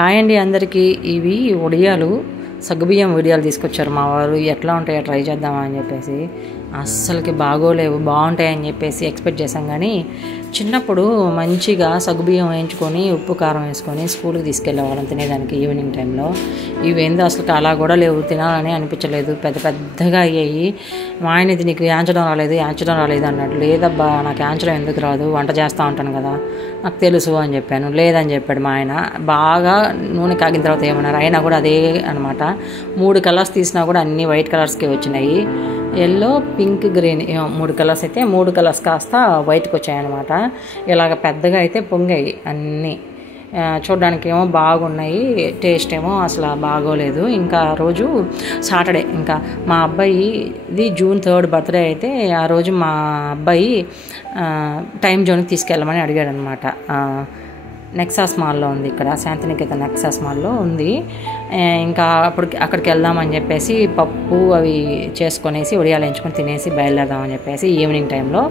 Hi అండి అందరికీ. ఇవి వడియాలు, సగ్గుబియ్యం వడియాలు తీసుకొచ్చారు మా వారు. ఎట్లా ఉంటాయో ట్రై చేద్దామా అని చెప్పేసి. అస్సలకి బాగోలేవు, బాగుంటాయని చెప్పేసి ఎక్స్పెక్ట్ చేశాం. కానీ చిన్నప్పుడు మంచిగా సగ్గుబియ్యం వేయించుకొని ఉప్పు కారం వేసుకొని స్కూల్కి తీసుకెళ్ళేవాళ్ళం తినేదానికి ఈవినింగ్ టైంలో. ఇవేందో అసలు అలా కూడా లేవు, తినాలని అనిపించలేదు. పెద్ద పెద్దగా అయ్యాయి. మా ఆయన ఇది నీకు యాంచడం రాలేదు అన్నాడు. లేదబ్బా, నాకు యాంచడం ఎందుకు రాదు, వంట చేస్తూ ఉంటాను కదా, నాకు తెలుసు అని చెప్పాను. లేదని చెప్పాడు మా ఆయన. బాగా నూనె కాగిన తర్వాత ఏమన్నారు, అయినా కూడా అదే అనమాట. 3 కలర్స్ తీసినా కూడా అన్నీ వైట్ కలర్స్కే వచ్చినాయి. ఎల్లో, పింక్, గ్రీన్ 3 కలర్స్ అయితే 3 కలర్స్ కాస్త వైట్కి వచ్చాయన్నమాట. ఇలాగ పెద్దగా అయితే పొంగాయి అన్నీ. చూడడానికి ఏమో బాగున్నాయి, టేస్ట్ ఏమో అసలు బాగోలేదు. ఇంకా రోజు సాటర్డే, ఇంకా మా అబ్బాయిది June 3 బర్త్డే అయితే ఆ రోజు మా అబ్బాయి టైమ్ జోన్కి తీసుకెళ్ళమని అడిగాడు అనమాట. నెక్సాస్ మాల్లో ఉంది, ఇక్కడ శాంతినికేతన్ నెక్సాస్ మాల్లో ఉంది. ఇంకా అక్కడికి వెళ్దామని చెప్పేసి పప్పు అవి చేసుకొనేసి వడియాలు ఎంచుకొని తినేసి బయలుదేరదామని చెప్పేసి ఈవినింగ్ టైంలో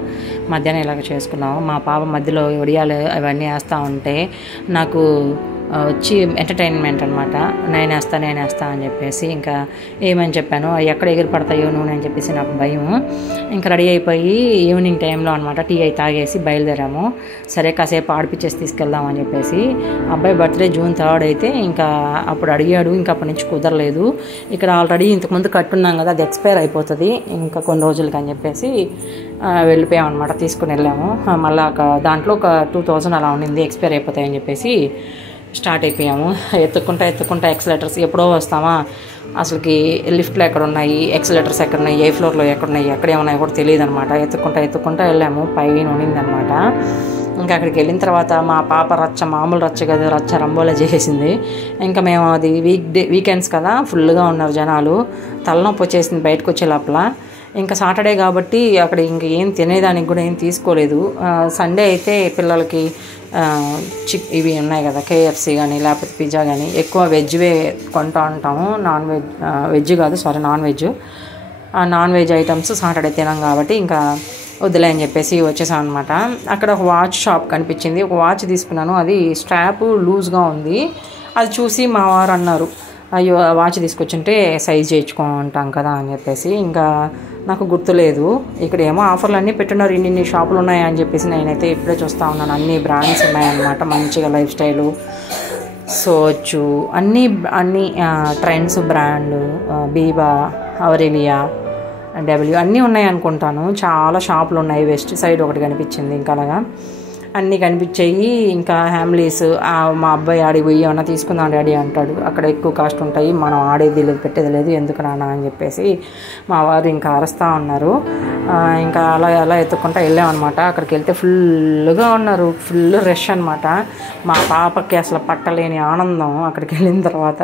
మధ్యాహ్నం ఇలాగ చేసుకున్నాము. మా పాప మధ్యలో వడియాలు అవన్నీ వేస్తూ ఉంటే నాకు వచ్చి ఎంటర్టైన్మెంట్ అనమాట. నేను వేస్తా అని చెప్పేసి ఇంకా ఏమని చెప్పాను, ఎక్కడ ఎగిరి పడతాయో నూనె అని చెప్పేసి నాకు భయం. ఇంకా రెడీ అయిపోయి ఈవినింగ్ టైంలో అనమాట టీ అయి తాగేసి బయలుదేరాము. సరే కాసేపు ఆడిపించేసి తీసుకెళ్దామని చెప్పేసి. అబ్బాయి బర్త్డే June 3 అయితే ఇంకా అప్పుడు అడిగాడు. ఇంకా అప్పటి నుంచి కుదరలేదు. ఇక్కడ ఆల్రెడీ ఇంతకుముందు కట్టున్నాం కదా, అది ఎక్స్పైర్ అయిపోతుంది ఇంకా కొన్ని రోజులకి అని చెప్పేసి వెళ్ళిపోయామన్నమాట. తీసుకుని వెళ్ళాము. మళ్ళీ దాంట్లో ఒక 2000 అలా ఉండింది, ఎక్స్పైర్ అయిపోతాయని చెప్పేసి స్టార్ట్ అయిపోయాము. ఎత్తుకుంటా ఎక్సలేటర్స్ ఎప్పుడో వస్తామా, అసలుకి లిఫ్ట్లు ఎక్కడ ఉన్నాయి, ఎక్సలేటర్స్ ఎక్కడ ఉన్నాయి, ఏ ఫ్లోర్లో ఎక్కడున్నాయి, ఎక్కడే ఉన్నాయో కూడా తెలియదు అనమాట. ఎత్తుకుంటా వెళ్ళాము. పైన ఉండిందనమాట. ఇంకా అక్కడికి వెళ్ళిన తర్వాత మా పాప మామూలు రచ్చ కదా, రంబోలా చేసేసింది. ఇంకా మేము అది వీకెండ్స్ కదా, ఫుల్గా ఉన్నారు జనాలు. తలనొప్పి వచ్చేసింది బయటకు వచ్చే లోపల. ఇంకా సాటర్డే కాబట్టి అక్కడ ఇంక ఏం తినేదానికి కూడా ఏం తీసుకోలేదు. సండే అయితే పిల్లలకి ఇవి ఉన్నాయి కదా, KFC కానీ లేకపోతే పిజ్జా కానీ, ఎక్కువ వెజ్వే కొంటూ ఉంటాము. నాన్ వెజ్ ఐటమ్స్ సాటర్డే తినాం కాబట్టి ఇంకా వద్దులే అని చెప్పేసి వచ్చేసాం అనమాట. అక్కడ ఒక వాచ్ షాప్ కనిపించింది, ఒక వాచ్ తీసుకున్నాను. అది స్ట్రాప్ లూజ్గా ఉంది. అది చూసి మా వారు అన్నారు, అయ్యో వాచ్ తీసుకొచ్చుంటే సైజ్ చేయించుకుంటాం కదా అని చెప్పేసి. ఇంకా నాకు గుర్తులేదు. ఇక్కడ ఏమో ఆఫర్లు అన్నీ పెట్టున్నారు, ఇన్ని షాపులు ఉన్నాయా అని చెప్పేసి నేనైతే ఇప్పుడే చూస్తూ ఉన్నాను. అన్ని బ్రాండ్స్ ఉన్నాయన్నమాట, మంచిగా లైఫ్ స్టైలు, సోచు, అన్ని ట్రెండ్స్ బ్రాండ్, బీబా, అవరెలియా, డబ్ల్యూ అన్నీ ఉన్నాయి అనుకుంటాను. చాలా షాపులు ఉన్నాయి. వెస్ట్ సైడ్ ఒకటి కనిపించింది. ఇంకా అలాగా అన్నీ కనిపించాయి. ఇంకా హ్యామ్లీస్, మా అబ్బాయి ఆడికి పోయి ఏమన్నా తీసుకుందాం డాడీ అంటాడు. అక్కడ ఎక్కువ కాస్ట్ ఉంటాయి, మనం ఆడేది లేదు పెట్టేది లేదు, ఎందుకు నాన్న అని చెప్పేసి మా వారు ఇంకా అరుస్తూ ఉన్నారు. ఇంకా అలా ఎత్తుకుంటా వెళ్ళామన్నమాట. అక్కడికి వెళ్తే ఫుల్గా ఉన్నారు, ఫుల్ రష్ అనమాట. మా పాపకి అసలు పట్టలేని ఆనందం అక్కడికి వెళ్ళిన తర్వాత.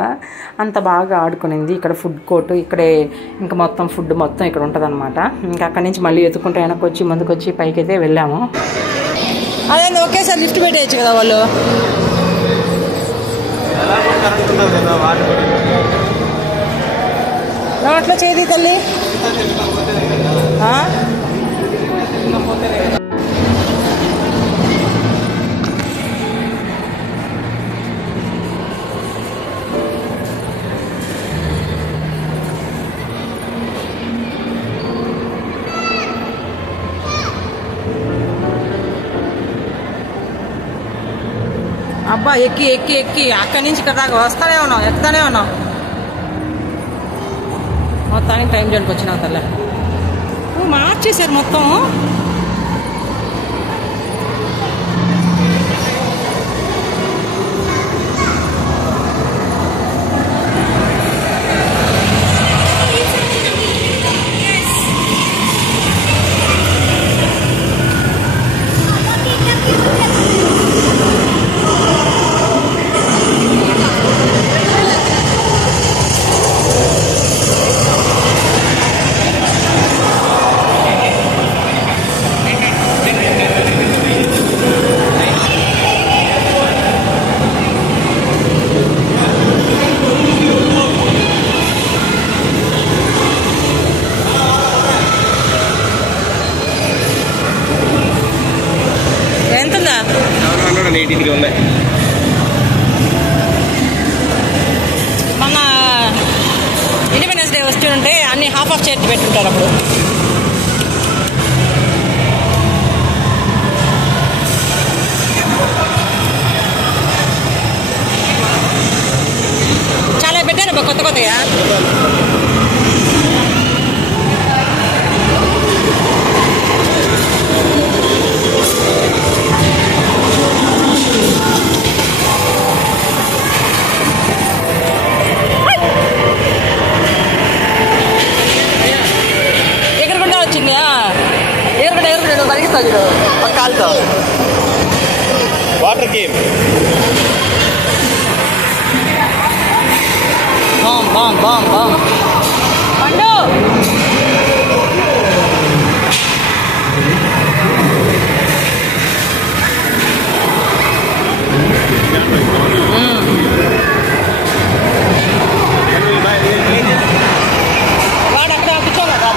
అంత బాగా ఆడుకునింది. ఇక్కడ ఫుడ్ కోర్టు, ఇక్కడే ఇంకా మొత్తం ఫుడ్ మొత్తం ఇక్కడ ఉంటుంది అనమాట. ఇంకా అక్కడి నుంచి మళ్ళీ ఎత్తుకుంటా వెనక్కి వచ్చి ముందుకొచ్చి పైకి అయితే వెళ్ళాము. అదే ఒకేసారి లిఫ్ట్ పెట్టేయచ్చు కదా వాళ్ళు. అట్లా చేది తల్లి. అబ్బా ఎక్కి అక్కడి నుంచి ఇక్కడ దాకా వస్తానే ఉన్నాం, ఎక్కుతానే ఉన్నాం. మొత్తానికి టైం జోన్కి వచ్చినాం తల్లే. మార్చేశారు మొత్తం. పెట్టుంటారు అప్పుడు. చాలా పెట్టారు కొత్త కొత్తగా. ఎగురుకుంటా వచ్చింది, ఎగురుకుంటా పరిగిస్తాడు ఒక కాలుతో. Water game. Balm balm balm balm పండు. వాడు అక్కడ కూర్చోగలరా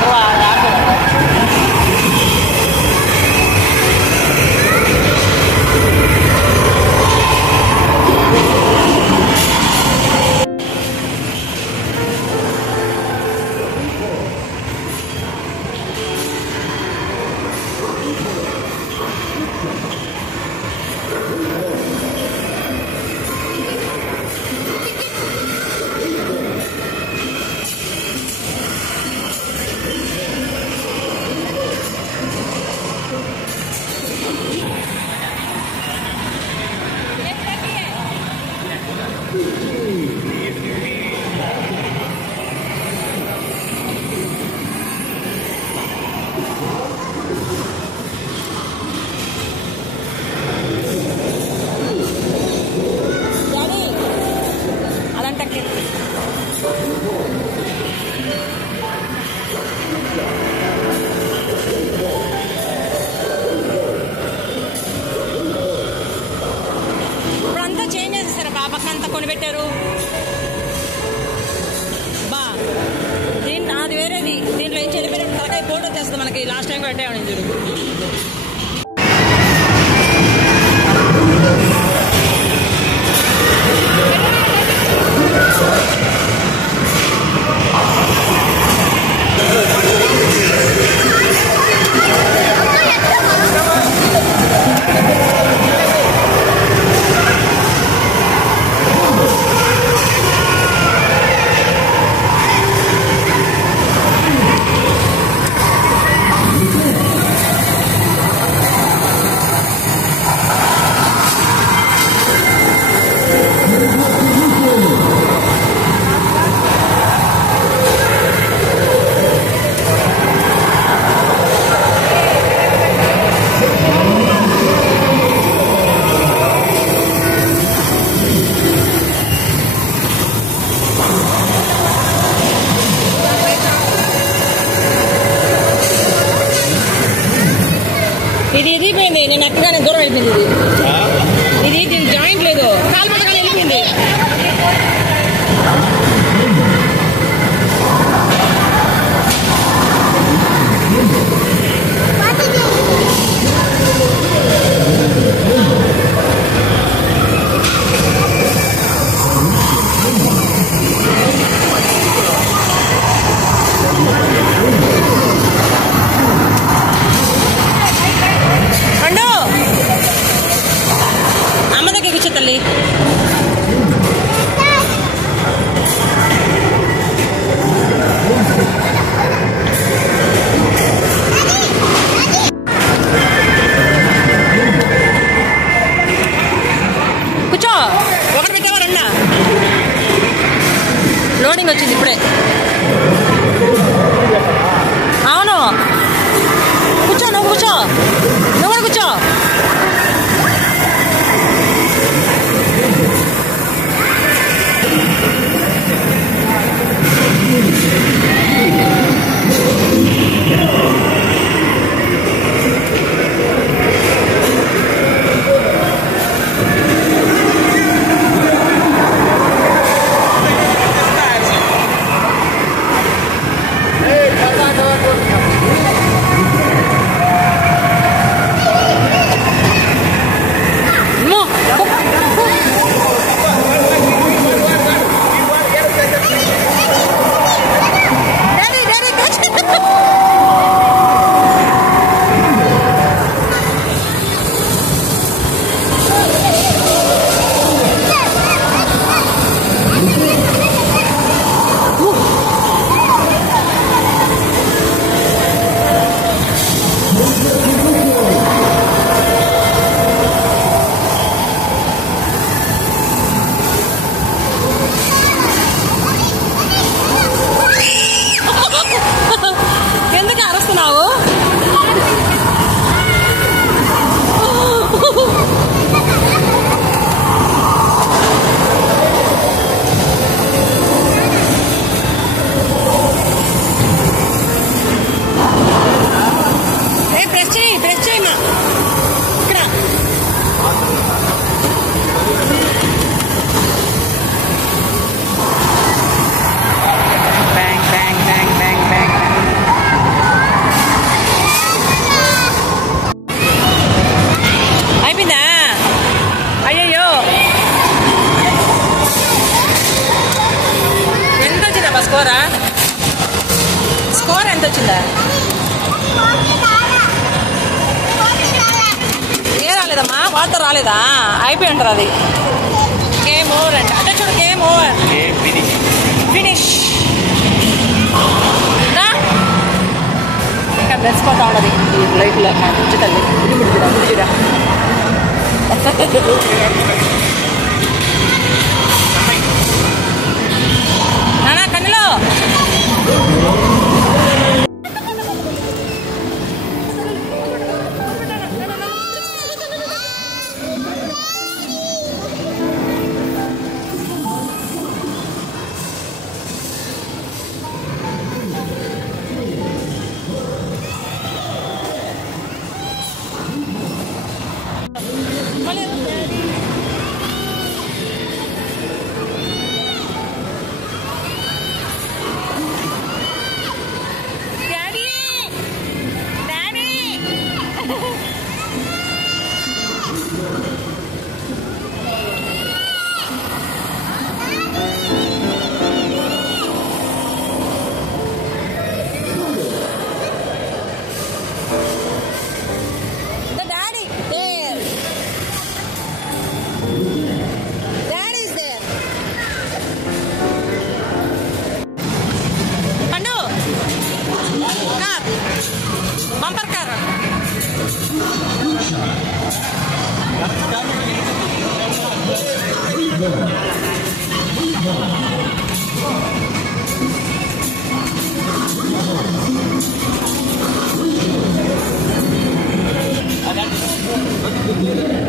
ఇప్పుడంతా చేంజ్ చేసేసారు. బాబాకంతా కొనిపెట్టారు బా. దీంట్లో అది వేరేది, దీంట్లో ఏం చెల్లిపోయినట్టు తలకాయ ఫోటో వచ్చేస్తుంది మనకి. లాస్ట్ టైం పెట్టామని చూడు. ఇది ఇదిపోయింది, నేను ఎక్కగానే దూరం అయిపోయింది. ఇది దీని జాయింట్ లేదు, కాలు పట్టగానే వెళ్ళిపోయింది. అమ్మ దగ్గర కూర్చో తల్లి. కూర్చో. ఒకటి పెట్టావా రెండా? లోడింగ్ వచ్చింది ఇప్పుడే. అవును కూర్చో, నువ్వు కూర్చో, నువ్వు కూడా కూర్చో. ఎంత వచ్చిందా? ఏ రాలేదమ్మా, వాటర్ రాలేదా? అయిపోయి ఉంటారు అది. గేమ్ ఓవర్ అంట. అంటే చూడు, గేమ్ ఓవర్, ఫినిష్. ఇంకా మెరిసిపోతా ఉండదు ఈ లైట్లో. నాకు వచ్చి తల్లి చూడా నానా కన్నులో. Bumper car.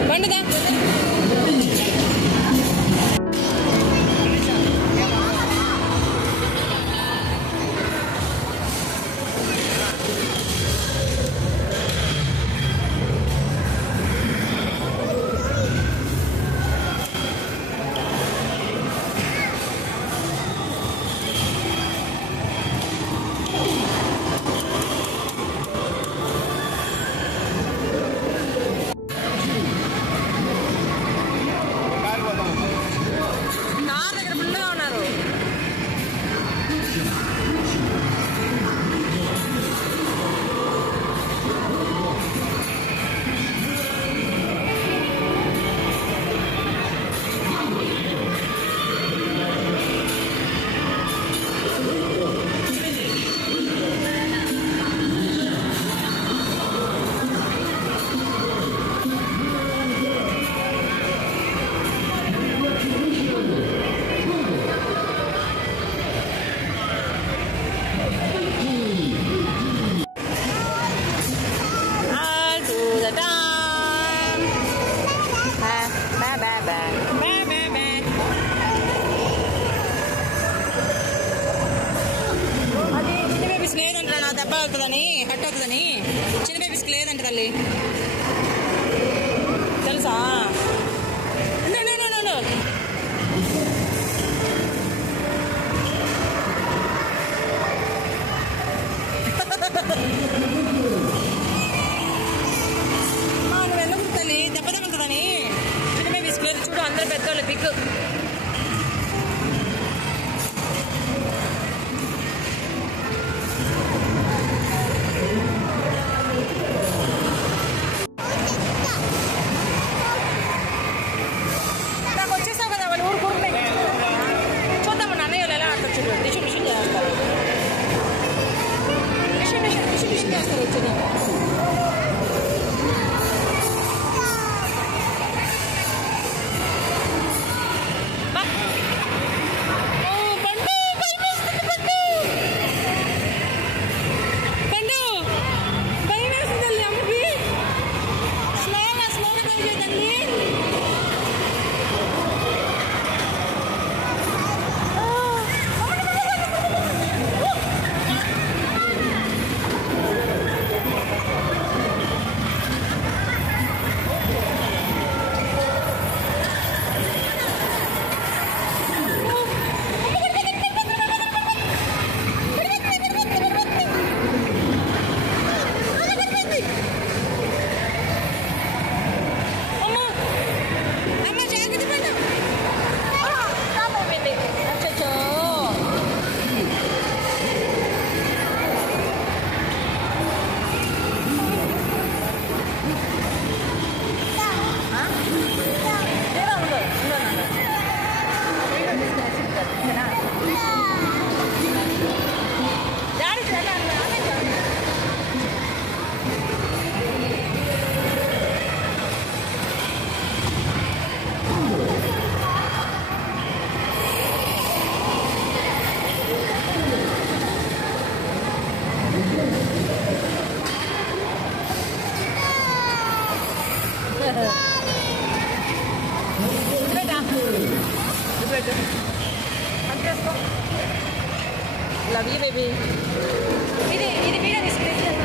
బండిదా దెబ్బ అవుతుందని, హట్ అవుతుందని. చిన్న బేబీస్కి లేదంట తల్లి, తెలుసా? నువ్వు ఎందుకు తల్లి దెబ్బ తగ్గుతుందని? చిన్న బేబీస్కి లేదు చూడు, అందరూ పెద్దోళ్ళు బిగ్. వచ్చేసావు లవ్ యూ బేబీ. ఇది వీడియో తీసుకెళ్తాను.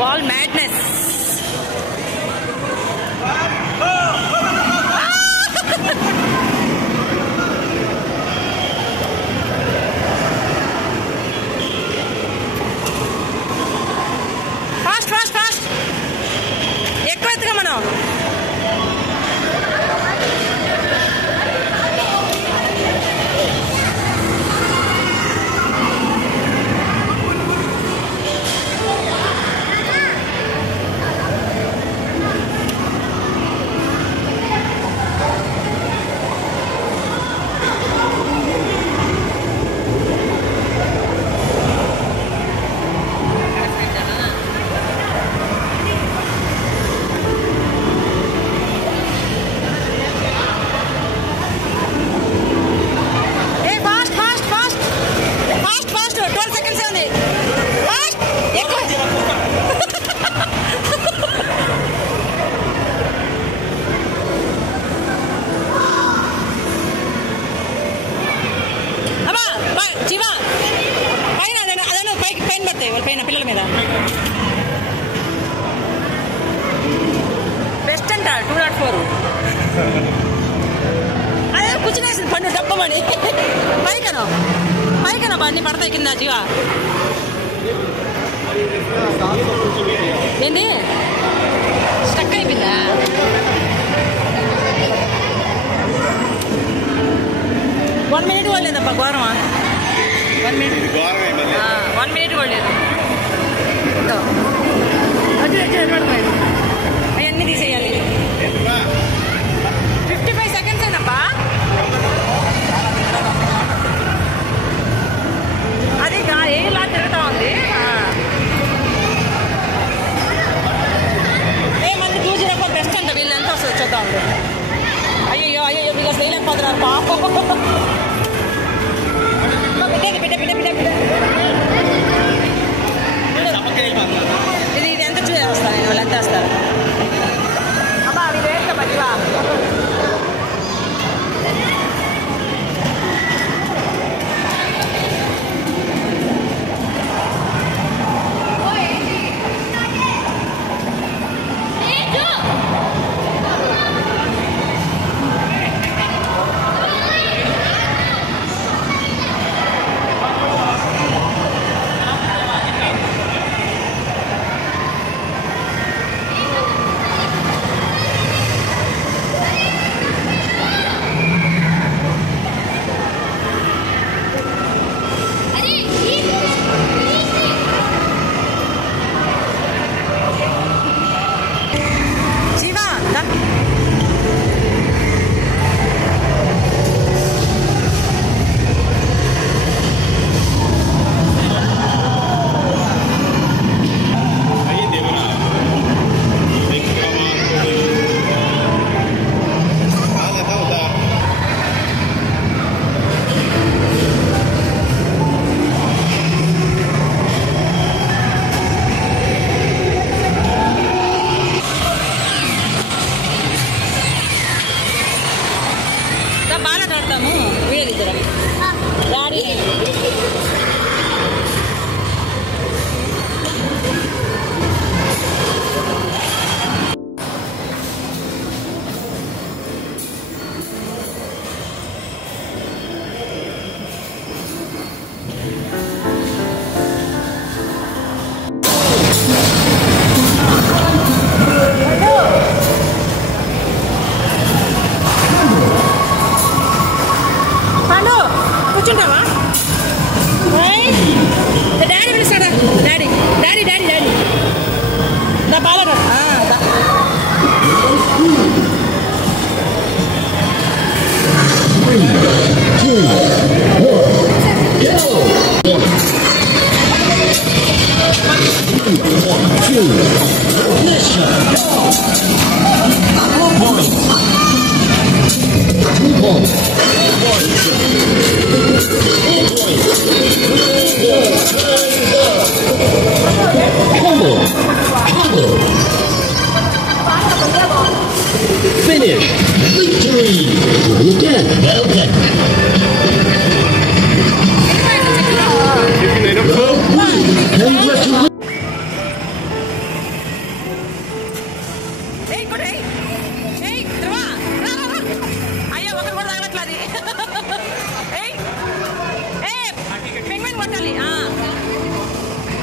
Ball madness. Fast. ఎక్కువ ఎత్తుగా మనం. పైన పిల్లల మీద బెస్ట్ అంట 204. అదే కూర్చునేసింది పండు డబ్బమని. పైకనా అన్ని పడతాయి కింద జీవా. ఏంటి స్టక్ అయిపోయిందా? వన్ మినిట్ కూడా లేదప్పా ఘోరమా. 1 minute కూడా లేదు. అవన్నీ తీసేయాలి. 55 seconds ఏనప్పా. అది ఏలా తిరుగుతా ఉంది. మళ్ళీ 204 బెస్ట్ అంట. వీళ్ళు ఎంత వస్తుంది చూద్దాం. అయ్యో మీకు అసలు వేయలేకపోతున్నారు పాపం. ఇది ఎంత చూసేస్తాను నేను. వాళ్ళు ఎంత వేస్తారు అమ్మా? అవి వేస్తా మధ్యవా. కూర్చుంటావా? Finish. Victory. Try again. Well done. Congratulations.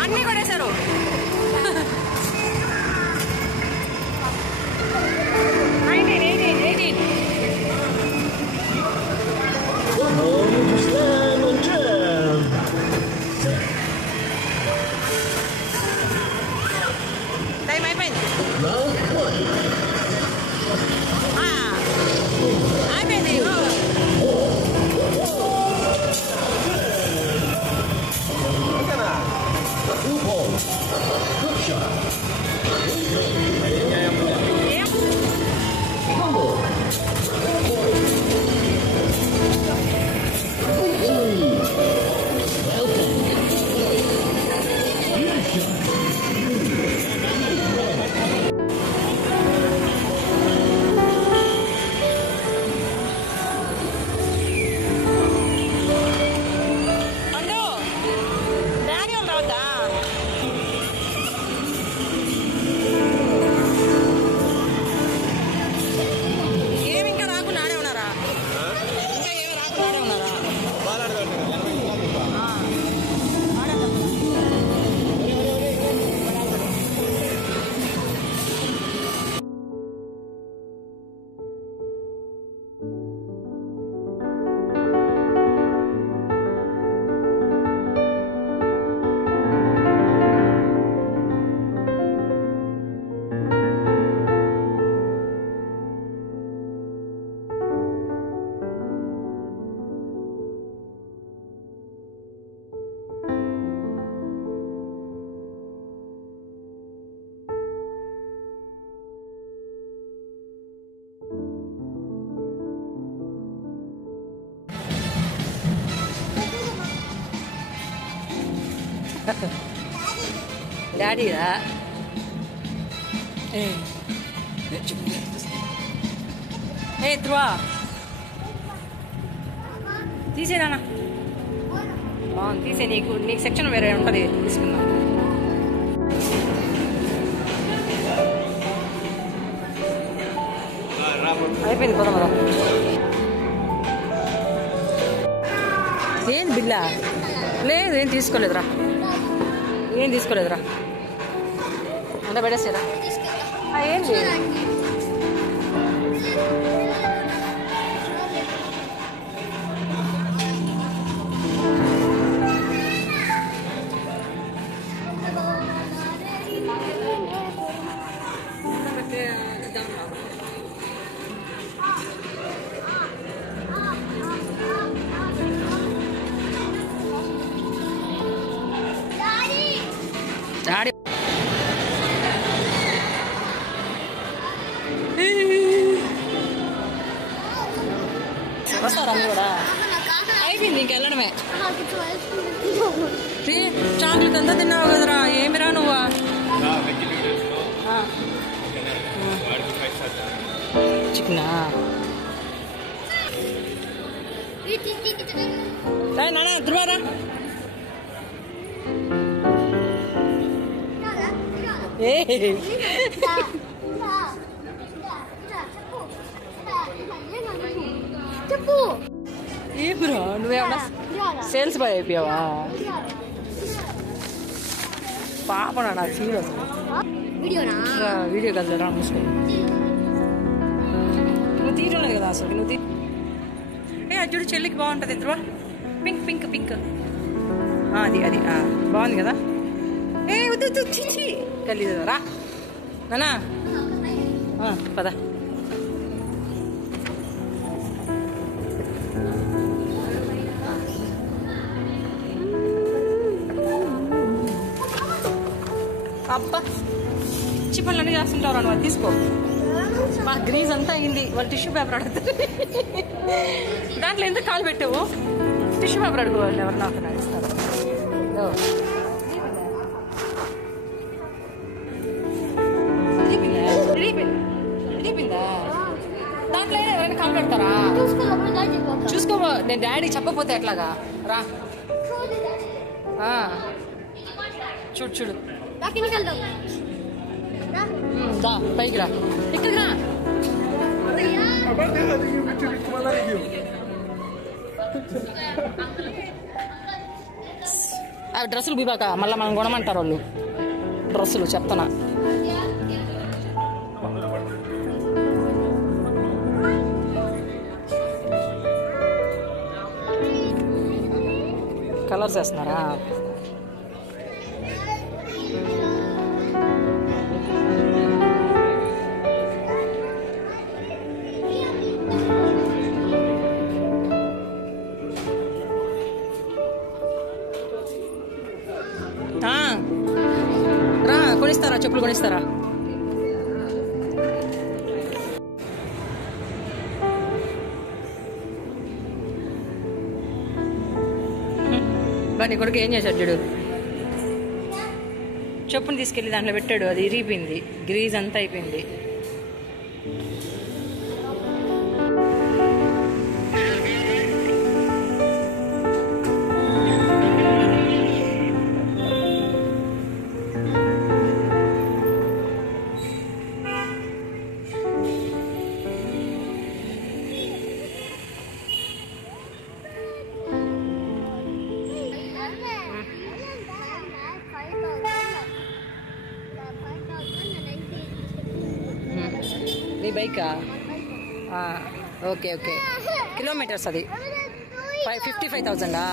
అన్నీ కొట్టేశారు. టైం అయిపోయింది. అయిపోయింది. డాడీరా ఏ ధ్రువ తీసేనా తీసే నీకు సెక్షన్ వేరే ఉంటుంది తీసుకుందాం. అయిపోయింది పోదాం కదా. ఏంది బిల్లా? లేదు ఏం తీసుకోలేదురా, ఏం తీసుకోలేదురా. అంతా పెట్టేసారా? ఏంటి డాడీ వస్తారా మీరు కూడా? అయిపోయింది ఇంకెళ్ళడమే. చాక్లెట్ అంతా తిన్నావు కదరా, ఏమిరా నువ్వా? చికెనా నాన్న ధ్రువారా? ఏ బ్రో నువ్వేమన్నా సేల్స్ బాయ్ అయిపోయావా? పాపనా నాకు సీరియస్ వీడియో కదరా మూసుకో. నువ్వు తీరున్నది కదా అసలు నువ్వు ఏ అజ్జుడు చెల్లికి బాగుంటుంది ధ్రువ. పింక్ పింక్ పింక్ అది అది బాగుంది కదా. ఏ వద్దు చిచ్చి కలిసి రా నానా పద. అబ్బా పిచ్చి పనులన్నీ చేస్తుంటారు నువ్వు, తీసుకో. మా గ్రీజ్ అంతా అయింది. వాళ్ళు టిష్యూ పేపర్ అడుగుతారు, దాంట్లో ఎందుకు కాలు పెట్టావు? టిష్యూ పేపర్ అడుగు, వాళ్ళు ఎవరు నాకు ఇస్తారు. అయిపోయిందా? దాంట్లో ఎవరైనా కామెంట్ పెడతారా? చూసుకో. నేను డాడీ చెప్పకపోతే ఎట్లాగా? రా చూడు చూడు. దా పైకి రా. ఇక్కడికి రా. అవి డ్రెస్సులు బిబాక మళ్ళీ మనం కొనమంటారు వాళ్ళు. డ్రెస్సులు చెప్తానా. కలర్స్ వేస్తున్నారా? రా కొనిస్తారా? చెప్పులు కొనిస్తారా? నీ కొడుకు ఏం చేశాడు చూడు. చెప్పుని తీసుకెళ్ళి దాంట్లో పెట్టాడు. అది ఇరిగిపోయింది. గ్రీజ్ అంతా అయిపోయింది. నీ బైకా? Okay okay. కిలోమీటర్స్ అది 55,000.